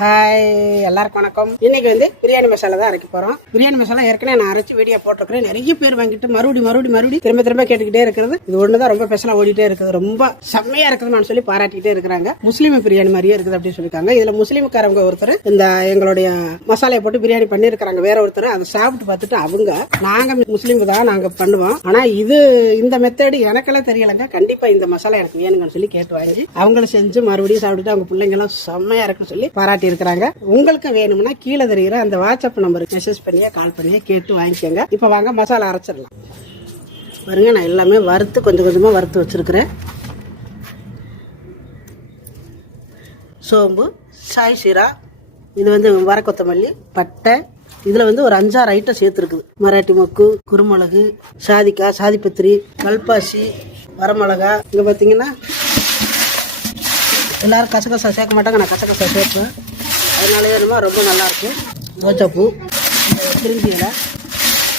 Hi, எல்லாருக்கும் வணக்கம். இன்னைக்கு வந்து பிரியாணி மசாலா தான் அரைக்க போறோம். பிரியாணி மசாலா ஏற்கனவே நான் அரைச்சு வீடியோ போட்டிருக்கிறேன். நிறைய பேர் வாங்கிட்டு மறுபடியும் திரும்ப கேட்டுக்கிட்டே இருக்கிறது. இது ஒண்ணுதான் ரொம்ப ஸ்பெஷலா ஓடிட்டே இருக்குது. ரொம்ப செம்மையா இருக்குதுன்னு சொல்லி பாராட்டிக்கிட்டே இருக்கிறாங்க. முஸ்லீம் பிரியாணி மாதிரியே இருக்குது அப்படின்னு சொல்லியிருக்காங்க. இதுல முஸ்லீம்காரங்க ஒருத்தர் இந்த எங்களுடைய மசாலையை போட்டு பிரியாணி பண்ணிருக்காங்க. வேற ஒருத்தர் அதை சாப்பிட்டு பார்த்துட்டு அவங்க நாங்க முஸ்லீம் தான் நாங்க பண்ணுவோம், ஆனா இந்த மெத்தடு எனக்கெல்லாம் தெரியலங்க. கண்டிப்பா இந்த மசாலா எனக்கு வேணுங்கன்னு சொல்லி கேட்டு வாங்கி அவங்களும் செஞ்சு மறுபடியும் சாப்பிட்டுட்டு அவங்க பிள்ளைங்க எல்லாம் செம்மையா இருக்குன்னு சொல்லி பாராட்டி இருக்கிறாங்க. உங்களுக்கு வேணும்னா கீழே தெரிகிற அந்த வாட்ஸ்அப் நம்பருக்கு மெசேஜ் பண்ணியே கால் பண்ணியே கேட்டு வாங்கிக்கோங்க. இப்ப வாங்க மசாலா அரைச்சிடலாம். பாருங்க, நான் எல்லாமே வறுத்து கொஞ்சமா வறுத்து வச்சிருக்கிறேன். சோம்பு, சாய் சீரா, இது வந்து வர கொத்தமல்லி, பட்டை, இதுல வந்து ஒரு 5-6 ஐட்டம் சேர்த்துருக்குது. மராட்டி மொக்கு, குருமிளகு, சாதிக்காய், சாதிப்பத்திரி, கல்பாசி, வரமிளகா. இங்க பாத்தீங்கன்னா எல்லாரும் கசகசா சேர்க்க மாட்டாங்க, நான் கசகசா சேர்ப்பேன். அதனாலே ரொம்ப நல்லா இருக்கும். ரோஜாப்பூ, திரும்பி இலை,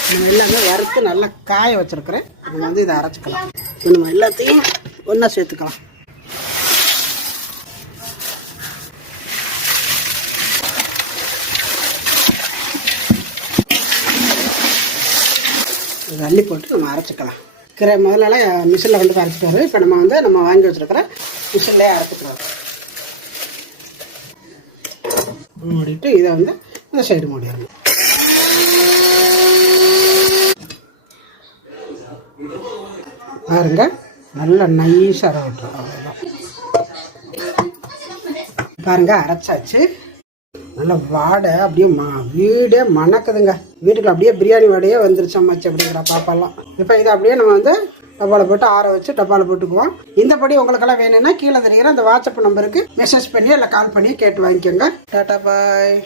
நம்ம எல்லாமே வறுத்து நல்லா காய வச்சிருக்கிறேன். நம்ம வந்து இதை அரைச்சிக்கலாம். நம்ம எல்லாத்தையும் ஒன்றா சேர்த்துக்கலாம். இதை அள்ளி போட்டு நம்ம அரைச்சிக்கலாம். முதல்ல மிஷினில் கொண்டு அரைச்சிட்டு வரோம். இப்போ நம்ம வாங்கி வச்சிருக்கிற மிஷின்லேயே அரைச்சிக்கிறோம். மூடிட்டு இதை வந்து இந்த சைடு மூடிடணும். பாருங்க, நல்லா நைஸாக அரைவிட்டுரும். அவ்வளோதான். பாருங்க, அரைச்சாச்சு. நல்லா வாடை அப்படியே வீடே மணக்குதுங்க. வீட்டுக்கு அப்படியே பிரியாணி வாடையே வந்துருச்சம்மாச்சு அப்படிங்கிற பாப்பாலாம். இப்போ இதை அப்படியே நம்ம வந்து டப்பாவில் போட்டு ஆற வச்சு டப்பாவில் போட்டுக்குவோம். இந்தபடி உங்களுக்கெல்லாம் வேணும்னா கீழே தெரிகிற அந்த வாட்ஸ்அப் நம்பருக்கு மெசேஜ் பண்ணி இல்லை கால் பண்ணி கேட்டு வாங்கிக்கோங்க. டாடா பாய்.